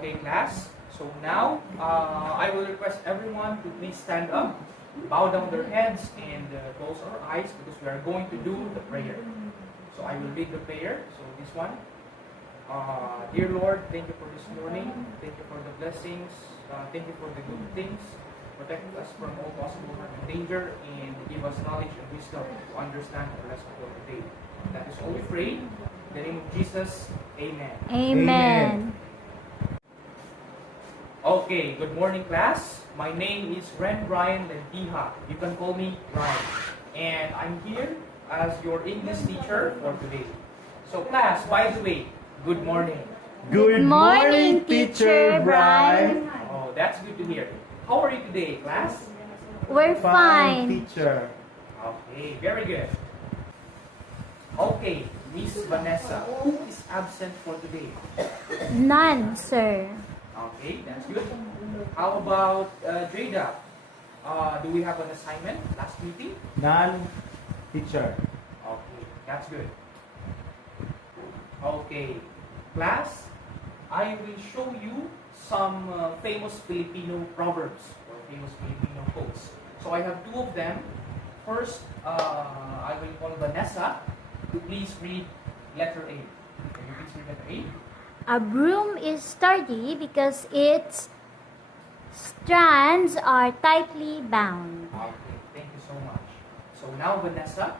Okay, class. So now, I will request everyone to please stand up, bow down their heads, and close our eyes because we are going to do the prayer. So I will read the prayer. So this one. Dear Lord, thank you for this morning. Thank you for the blessings. Thank you for the good things. Protect us from all possible harm and danger, and give us knowledge and wisdom to understand the rest of the day. That is all we pray. In the name of Jesus, Amen. Amen. Okay, good morning, class. My name is Brian Lentija. You can call me Brian. And I'm here as your English teacher for today. So, class, by the way, good morning. Good morning, Teacher Brian. Oh, that's good to hear. How are you today, class? We're fine. Teacher. Okay, very good. Okay, Miss Vanessa, who is absent for today? None, sir. Okay, that's good. How about Jada? Do we have an assignment last meeting? None, teacher. Okay, that's good. Okay, class, I will show you some famous Filipino proverbs or famous Filipino quotes. So I have two of them. First, I will call Vanessa to please read letter A. Can you please read letter A? A broom is sturdy because its strands are tightly bound. Okay, thank you so much. So now, Vanessa,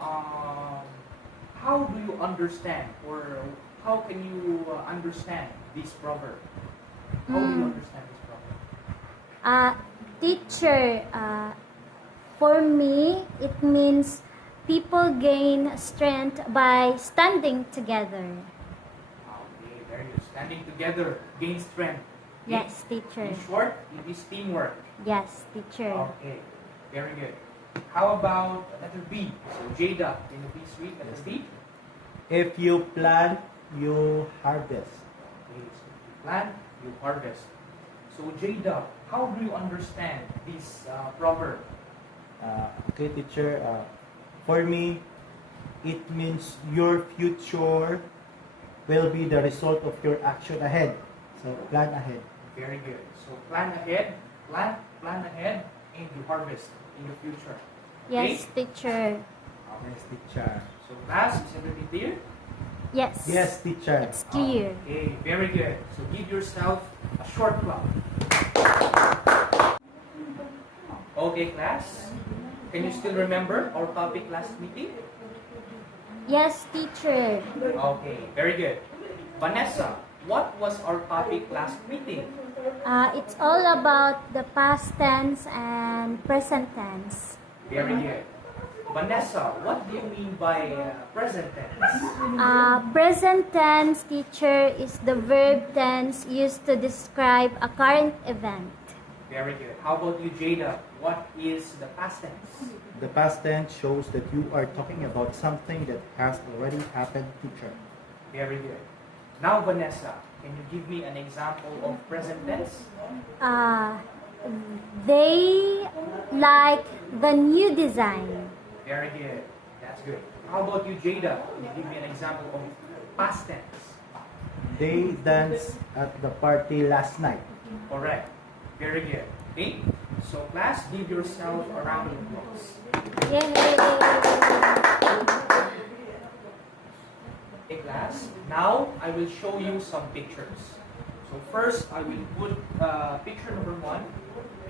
how do you understand, or how can you understand this proverb? How do you understand this proverb? Teacher, for me, it means people gain strength by standing together. Okay, very good. Standing together gains strength. Okay? Yes, teacher. In short, it is teamwork. Yes, teacher. Okay, very good. How about letter B? So Jada, can you please read letter B? If you plant, you harvest. Okay, so you plant, you harvest. So Jada, how do you understand this proverb? Okay, teacher. For me, it means your future will be the result of your action ahead. So plan ahead. Very good. So plan ahead, plan ahead, and you harvest in the future. Okay? Yes, teacher. Yes, teacher. So class, is everything clear? Yes. Yes, teacher. It's clear. Okay, very good. So give yourself a short clap. Okay, class. Can you still remember our topic last meeting? Yes, teacher. Okay, very good. Vanessa, what was our topic last meeting? It's all about the past tense and present tense. Very good. Vanessa, what do you mean by present tense? Present tense, teacher, is the verb tense used to describe a current event. Very good. How about you, Jada? What is the past tense? The past tense shows that you are talking about something that has already happened, teacher. Very good. Now, Vanessa, can you give me an example of present tense? They like the new design. Very good. That's good. How about you, Jada? Can you give me an example of past tense? They danced at the party last night. Correct. Very good. Okay? So, class, give yourself a round of applause. Yay! Okay, class. Now, I will show you some pictures. So, first, I will put picture number 1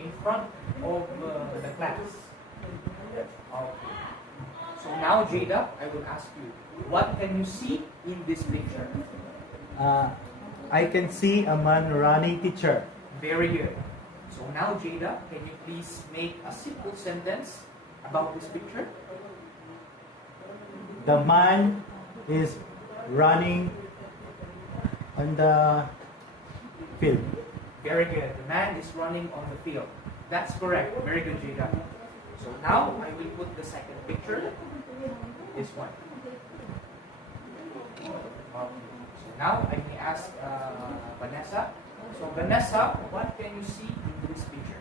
in front of the class. Okay. So now, Jada, I will ask you, what can you see in this picture? I can see a man running, teacher. Very good. So now, Jada, can you please make a simple sentence about this picture? The man is running on the field. Very good. The man is running on the field. That's correct. Very good, Jada. So now, I will put the second picture. This one. Okay. So now, I may ask Vanessa. So Vanessa, what can you see in this picture?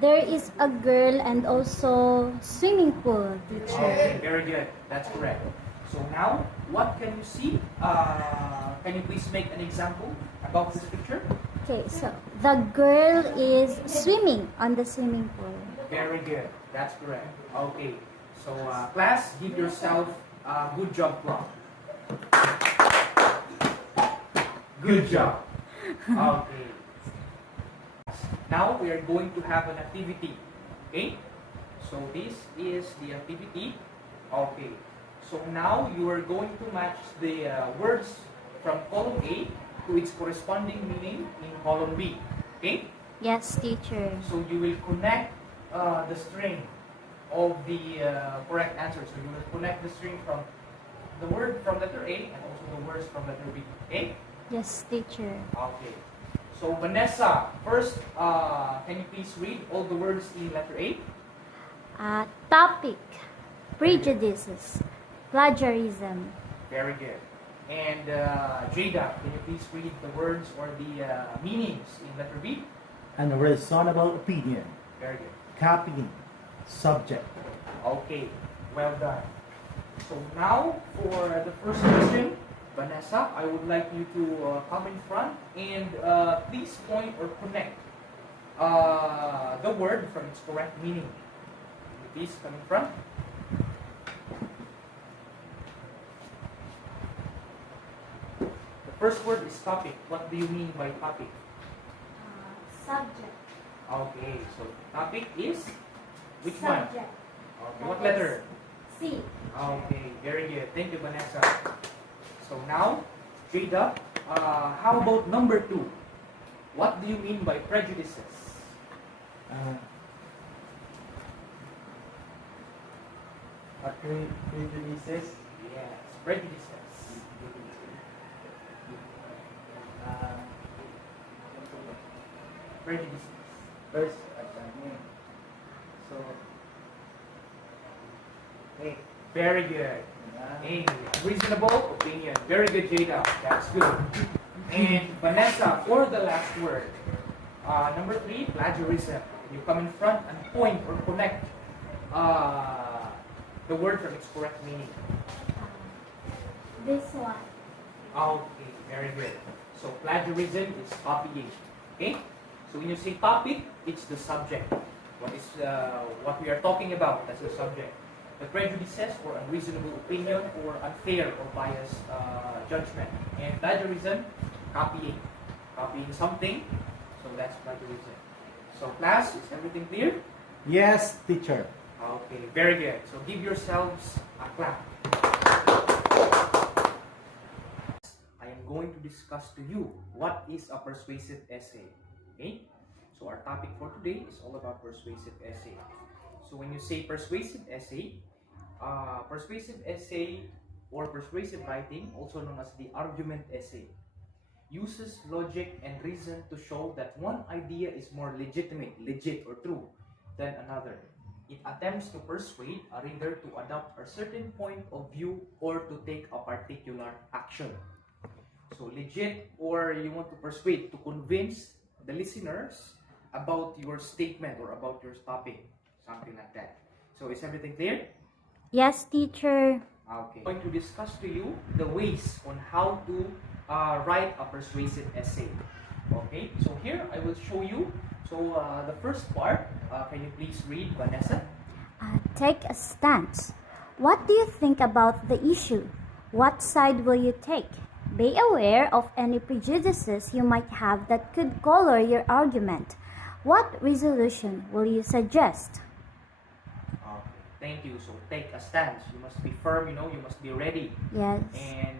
There is a girl and also swimming pool, teacher. Okay, very good. That's correct. So now, what can you see can you please make an example about this picture? Okay, so the girl is swimming on the swimming pool. Very good. That's correct. Okay. So, class, give yourself a good job clock. Good job. Okay. Now we are going to have an activity. Okay? So this is the activity. Okay. So now you are going to match the words from column A to its corresponding meaning in column B. Okay? Yes, teacher. So you will connect the string of the correct answer. So you will connect the string from the word from letter A and also the words from letter B. Okay? Yes, teacher. Okay. So Vanessa, first, can you please read all the words in letter A? Topic, prejudices, plagiarism. Very good. And Jada, can you please read the words or the meanings in letter B? And a reasonable opinion. Very good. Copying. Subject. Okay, well done. So now for the first question, Vanessa, I would like you to come in front and please point or connect the word from its correct meaning. Please come in front. The first word is topic. What do you mean by topic? Subject. Okay, so topic is which Subject. one? Okay, what letter? C. Okay, very good. Thank you, Vanessa. So now, Jada, how about number 2? What do you mean by prejudices? Prejudices. Yes, prejudices. Prejudices. First, so, Hey, very good. Hey, reasonable opinion. Very good, Jada. That's good. And Vanessa, for the last word, number 3, plagiarism. You come in front and point or connect the word from its correct meaning. This one. Okay, very good. So plagiarism is copying. Okay. So when you say topic, it's the subject. What we are talking about? That's the subject. The prejudices or unreasonable opinion or unfair or biased judgment. And plagiarism, copying. Copying something. So that's plagiarism. So class, is everything clear? yes, teacher. Okay, very good. So give yourselves a clap. I am going to discuss to you what is a persuasive essay. Okay? So our topic for today is all about persuasive essay. So when you say persuasive essay or persuasive writing, also known as the argument essay, uses logic and reason to show that one idea is more legit or true than another. It attempts to persuade a reader to adopt a certain point of view or to take a particular action. So legit, or you want to persuade, to convince the listeners about your statement or about your topic, something like that. So is everything clear? Yes, teacher. Okay. I'm going to discuss to you the ways on how to write a persuasive essay. Okay, so here I will show you. So the first part, can you please read, Vanessa? Take a stance. What do you think about the issue? What side will you take? Be aware of any prejudices you might have that could color your argument. What resolution will you suggest? Okay, thank you. So take a stance. You must be firm, you must be ready. Yes. And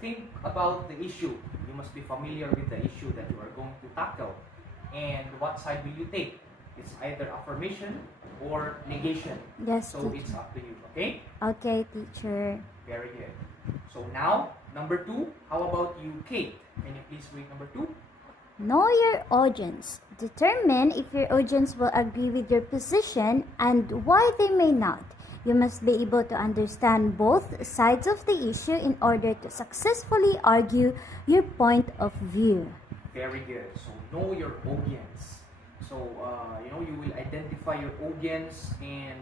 think about the issue. You must be familiar with the issue that you are going to tackle. And what side will you take? It's either affirmation or negation. Yes, So teacher. it's up to you, okay? Okay, teacher. Very good. So now, number 2, how about you, Kate? Can you please read number 2? Know your audience. Determine if your audience will agree with your position and why they may not. You must be able to understand both sides of the issue in order to successfully argue your point of view. Very good. So know your audience. So you will identify your audience and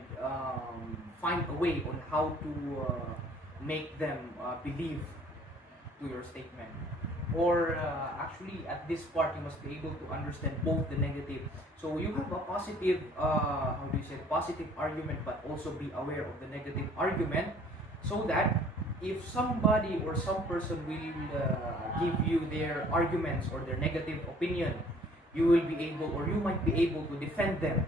find a way on how to make them believe to to your statement. Or actually, at this part, you must be able to understand both the negative. So you have a positive, how do you say, positive argument, but also be aware of the negative argument, so that if somebody or some person will give you their arguments or their negative opinion, you will be able, or you might be able to defend them.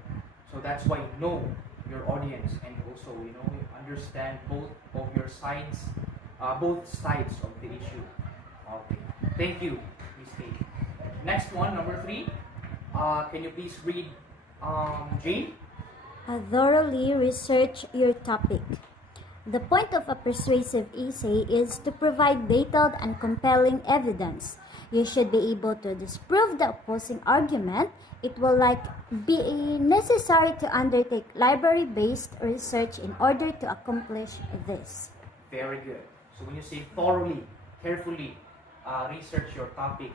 So that's why you know your audience, and also you understand both of your sides, both sides of the issue. Okay, thank you, Miss Kate. Next one, number 3. Can you please read, Jane? Thoroughly research your topic. The point of a persuasive essay is to provide detailed and compelling evidence. You should be able to disprove the opposing argument. It will be necessary to undertake library-based research in order to accomplish this. Very good. So when you say thoroughly, carefully research your topic.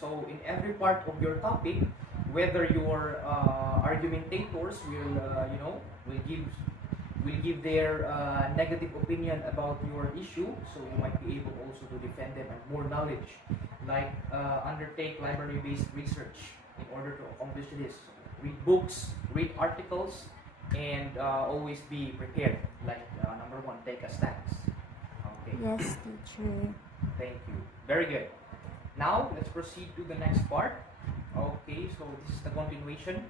So in every part of your topic, whether your argumentators will give their negative opinion about your issue, so you might be able also to defend them, and more knowledge, like undertake library-based research in order to accomplish this. Read books, read articles, and always be prepared. Like number 1, take a stance. Okay. Yes, teacher. Thank you. Very good. Now let's proceed to the next part. Okay, so this is the continuation.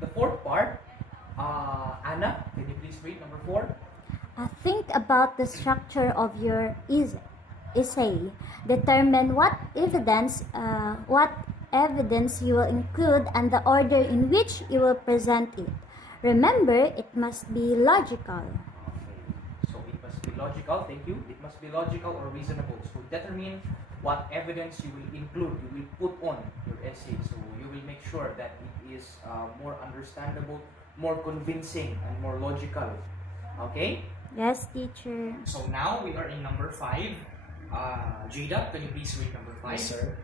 The 4th part. Anna, can you please read number 4? Think about the structure of your essay. Determine what evidence you will include and the order in which you will present it. Remember, it must be logical. Okay, so it must be logical. Thank you. It must be logical or reasonable. So determine what evidence you will include, you will put on your essay. So you will make sure that it is more understandable, more convincing, and more logical. Okay? Yes, teacher. So now we are in number 5. Jada, can you please read number 5? Yes, sir.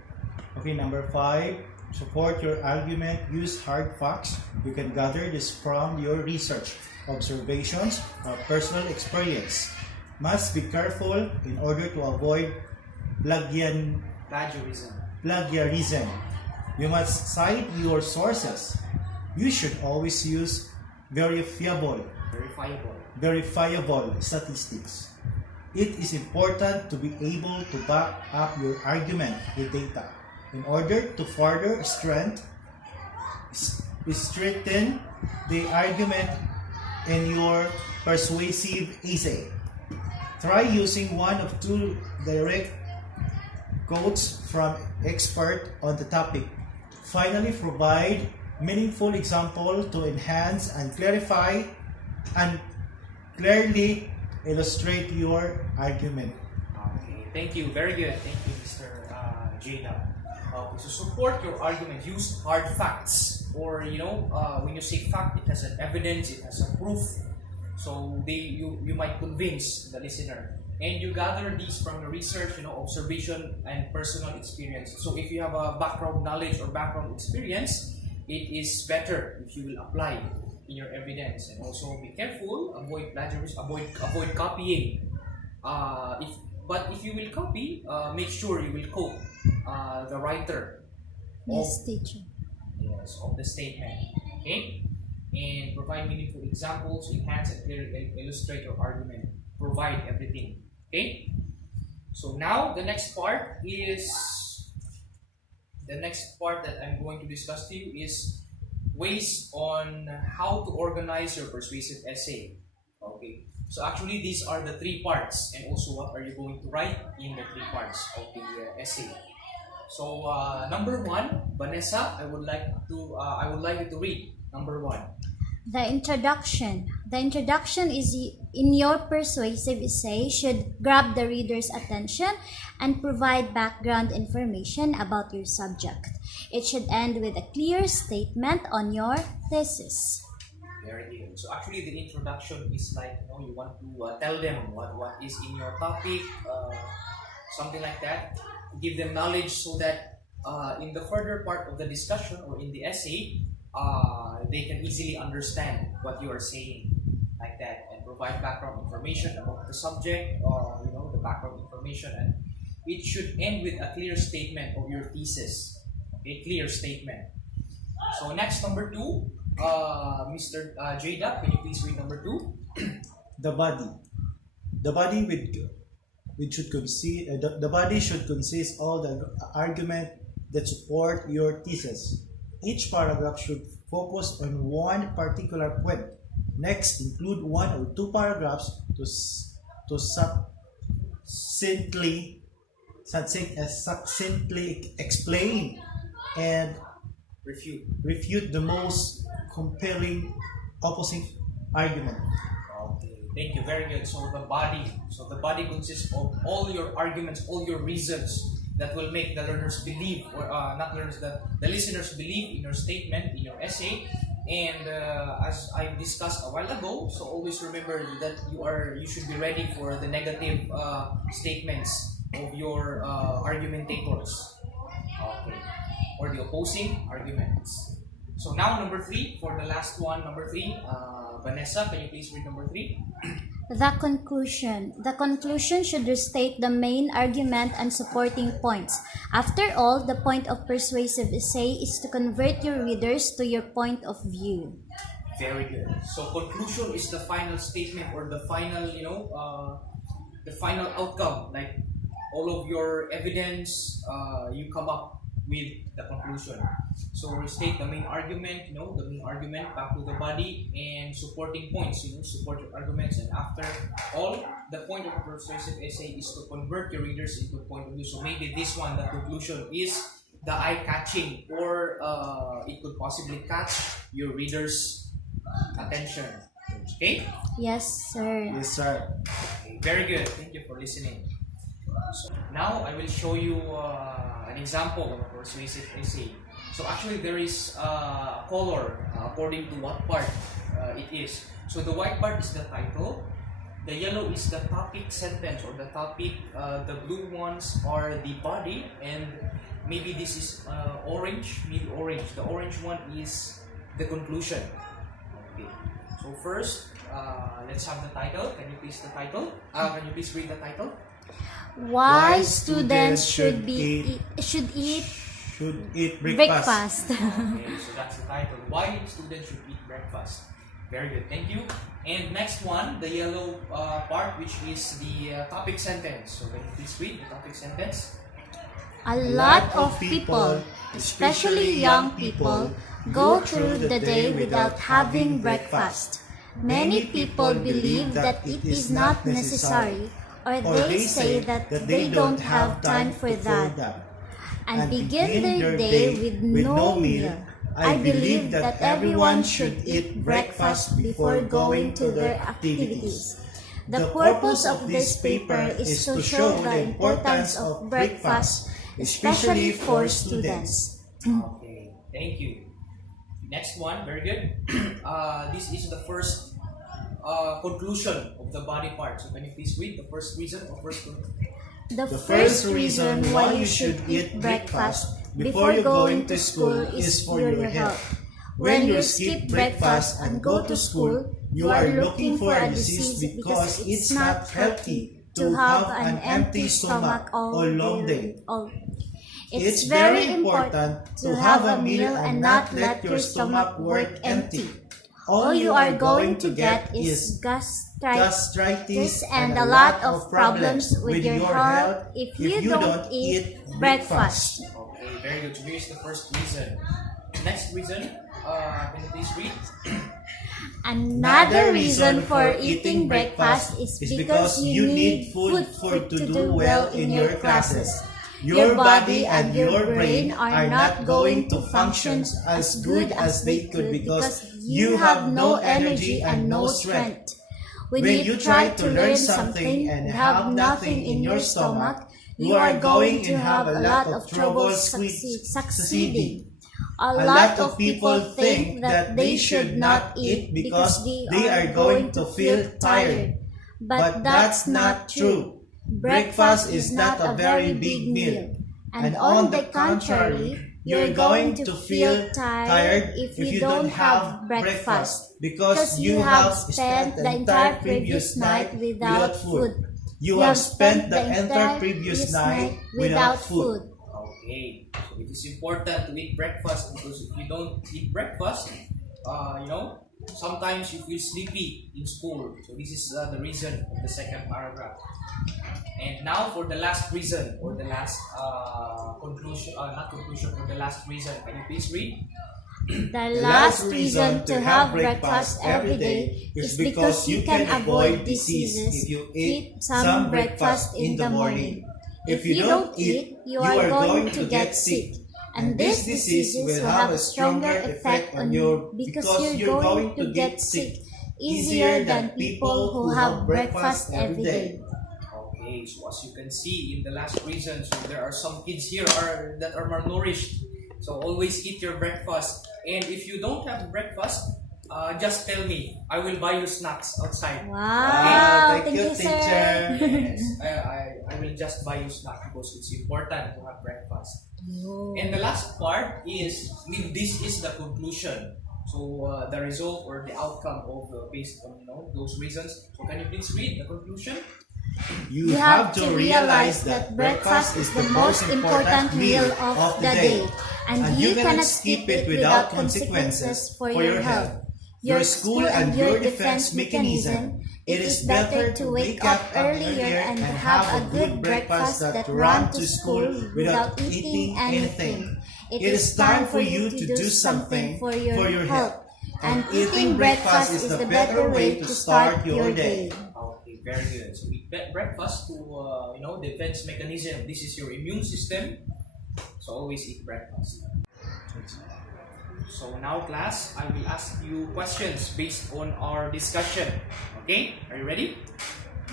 Okay, number 5. Support your argument. Use hard facts. You can gather this from your research, observations, or personal experience. Must be careful in order to avoid Plagiarism. You must cite your sources. You should always use verifiable statistics. It is important to be able to back up your argument with data in order to further strengthen the argument in your persuasive essay. Try using one of 2 direct quotes from expert on the topic. Finally, provide meaningful example to enhance and clarify and clearly illustrate your argument. Okay, thank you. Very good. Thank you, Mr. Jada. So support your argument. Use hard facts, or when you say fact, it has an evidence, it has a proof. So you might convince the listener, and you gather these from the research, observation and personal experience. So if you have a background knowledge or background experience, it is better if you will apply in your evidence. And also be careful, avoid plagiarism, avoid copying. If you will copy, make sure you will quote the writer. Yes, teacher. Yes, of the statement. Okay, and provide meaningful examples, enhance and clearly illustrate your argument. Provide everything. Okay. So now the next part that I'm going to discuss to you is ways on how to organize your persuasive essay. Okay. So actually these are the 3 parts, and also what are you going to write in the 3 parts of the essay. So number 1, Vanessa, I would like you to read number 1. The introduction. The introduction is in your persuasive essay should grab the reader's attention and provide background information about your subject. It should end with a clear statement on your thesis. Very good. So actually the introduction is like, you want to tell them what is in your topic, something like that. Give them knowledge so that in the further part of the discussion or in the essay, they can easily understand what you are saying, like that, and provide background information about the subject, the background information, and it should end with a clear statement of your thesis. Okay, clear statement. So next, number 2, Mr. Jada, can you please read number 2? The body. The body the body should consist all the argument that support your thesis. Each paragraph should focus on one particular point. Next, include 1 or 2 paragraphs to succinctly explain and refute the most compelling opposing argument. Okay, thank you. Very good. So the body consists of all your arguments, all your reasons that will make the learners believe, or not learners, the listeners believe in your statement, in your essay. And as I discussed a while ago, so always remember that you should be ready for the negative statements of your argumentators, okay, or the opposing arguments. So now number 3, for the last one, number 3, Vanessa, can you please read number 3? The conclusion. The conclusion should restate the main argument and supporting points. After all, the point of persuasive essay is to convert your readers to your point of view. Very good. So conclusion is the final statement, or the final, the final outcome. Like all of your evidence, you come up with the conclusion. So restate the main argument, the main argument back to the body, and supporting points, support your arguments. And after all, the point of a persuasive essay is to convert your readers into point of view. So maybe this one, the conclusion, is the eye-catching, or it could possibly catch your readers' attention. Okay? Yes, sir. Yes, sir. Okay, very good. Thank you for listening. So now I will show you an example of a persuasive essay. So actually there is a color according to what part it is. So the white part is the title, the yellow is the topic sentence or the topic, the blue ones are the body, and maybe this is orange, maybe orange. The orange one is the conclusion. Okay. So first, let's have the title. Can you please read the title? Why students should eat breakfast. Okay, so that's the title. Why students should eat breakfast. Very good, thank you. And next one, the yellow part, which is the topic sentence. So can you please read the topic sentence? A lot of people, especially young people, go through the day without having breakfast. Many people believe that it is not necessary, or they say that they don't have time for that, and begin their day with no meal. I believe that everyone should eat breakfast before going to their activities. The purpose of this paper is to show the importance of breakfast, especially for students. Okay, thank you. Next one, very good. This is the first conclusion of the body part. So can you please read the first reason or first conclusion? The first reason why you should eat breakfast before going to school is for your health. When you skip breakfast and go to school, you are looking for a disease because it's not healthy to have an empty stomach all long day. It's very important to have a meal and not let your stomach work empty. All you are going to get is gastritis and a lot of problems with your health if you don't eat breakfast. Okay, very good. So here's the first reason. Next reason, can you please read? Another reason for eating breakfast is because you need food to do well in your classes. Your body and your brain are not going to function as good as they could because you have no energy and no strength. When you try to learn something and have nothing in your stomach, you are going to have a lot of trouble succeeding. A lot of people think that they should not eat because they are going to feel tired. But that's not true. Breakfast is not a very big meal. And on the contrary, you're going to feel tired if you don't have breakfast because you have spent the entire previous night without food. You have spent the entire previous night without food. Okay, so it is important to eat breakfast because if you don't eat breakfast, sometimes you feel sleepy in school. So this is the reason of the second paragraph. And now for the last reason or the last conclusion, not conclusion, for the last reason. Can you please read? The last reason to have breakfast every day is because you can avoid diseases if you eat some breakfast in the morning. If you don't eat, you are going to get sick. And these diseases will have a stronger effect on you because you're going to get sick easier than people who have breakfast every day. Okay, so as you can see in the last reason, so there are some kids here that are malnourished. So always eat your breakfast. And if you don't have breakfast, just tell me. I will buy you snacks outside. Wow, thank you, teacher. Yes, I will just buy you snacks because it's important to have breakfast. And the last part is, this is the conclusion. So the result or the outcome of based on those reasons. So can you please read the conclusion? You have to realize that breakfast is the most important meal of the day, and you cannot skip it without consequences for your health, your school, and your defense mechanism. It is better to wake up earlier and have a good breakfast than run to school without eating anything. It is time for you to do something for your health, and eating breakfast is the better way to start your day. Okay, very good. So eat breakfast to defense mechanism. This is your immune system. So always eat breakfast. So now class, I will ask you questions based on our discussion. Okay, are you ready?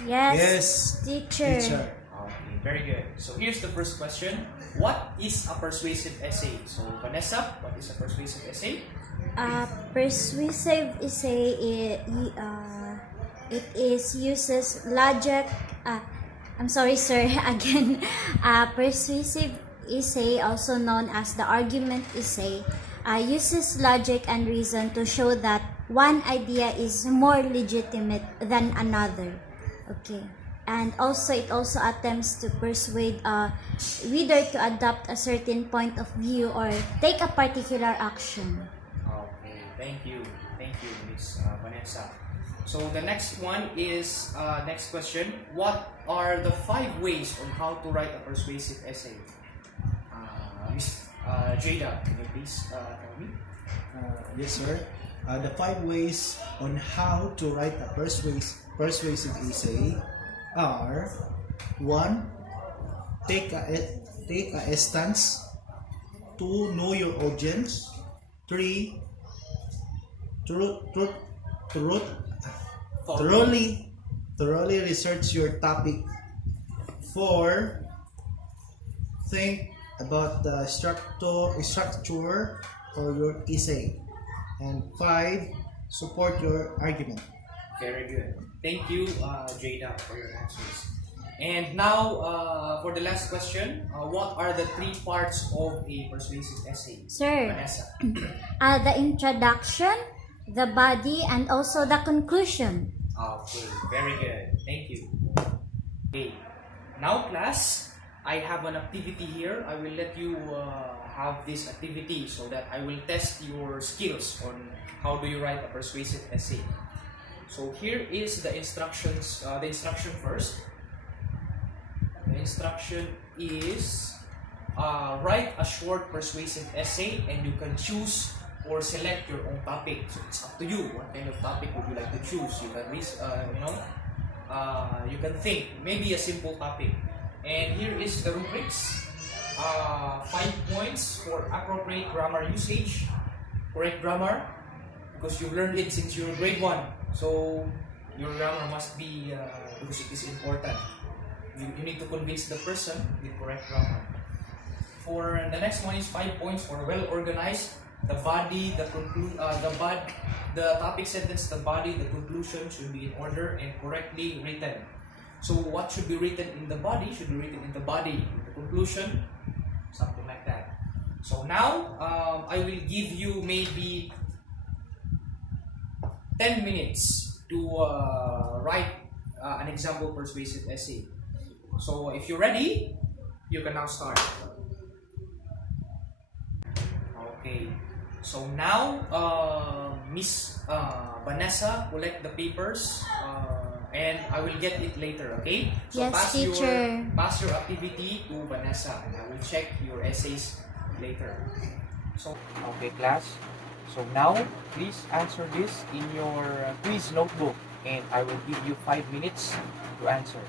Yes, teacher. Okay, very good. So here's the first question. What is a persuasive essay? So Vanessa, what is a persuasive essay? Persuasive essay uses logic. I'm sorry, sir. Again, persuasive essay, also known as the argument essay, uses logic and reason to show that one idea is more legitimate than another. Okay. And also, it also attempts to persuade a reader to adopt a certain point of view or take a particular action. Okay, thank you, Miss Vanessa. So the next one is next question. What are the 5 ways on how to write a persuasive essay? Miss Jada, can you please tell me? Yes, sir. The 5 ways on how to write a persuasive essay are: 1. Take a stance. 2. Know your audience. 3. Thoroughly research your topic. 4. Think about the structure for your essay. And 5. Support your argument. Very good. Thank you, Jada, for your answers. And now, for the last question, what are the 3 parts of a persuasive essay? Sir, Vanessa. the introduction, the body, and also the conclusion. Okay, very good. Thank you. Okay. Now, class, I have an activity here. I will let you have this activity so that I will test your skills on how do you write a persuasive essay. So here is the instructions. The instruction first. The instruction is write a short persuasive essay, and you can choose or select your own topic. So it's up to you. What kind of topic would you like to choose? You can you can think maybe a simple topic. And here is the rubrics. 5 points for appropriate grammar usage, correct grammar, because you've learned it since you're grade 1. So your grammar must be, because it is important. You need to convince the person with correct grammar. For the next one is 5 points for well organized. The body, the topic sentence, the body, the conclusion should be in order and correctly written. So what should be written in the body should be written in the body. The conclusion, something like that. So now I will give you maybe 10 minutes to write an example persuasive essay. So if you're ready, you can now start. Okay. So now, Miss Vanessa collect the papers, and I will get it later. Okay. So Yes, teacher. pass your activity to Vanessa, and I will check your essays later. So okay, class. So now, please answer this in your quiz notebook, and I will give you 5 minutes to answer.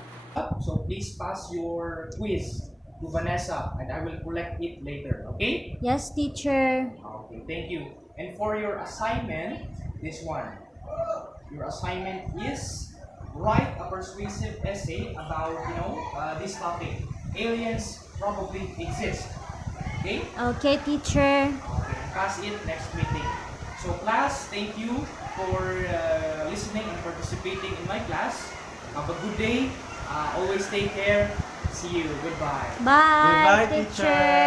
So please pass your quiz to Vanessa, and I will collect it later. Okay? Yes, teacher. Okay, thank you. And for your assignment, this one. Your assignment is write a persuasive essay about, this topic. Aliens probably exist. Okay? Okay, teacher. Okay, pass it next meeting. So class, thank you for listening and participating in my class. Have a good day. Always take care. See you. Goodbye. Bye, Goodbye, teacher. teacher.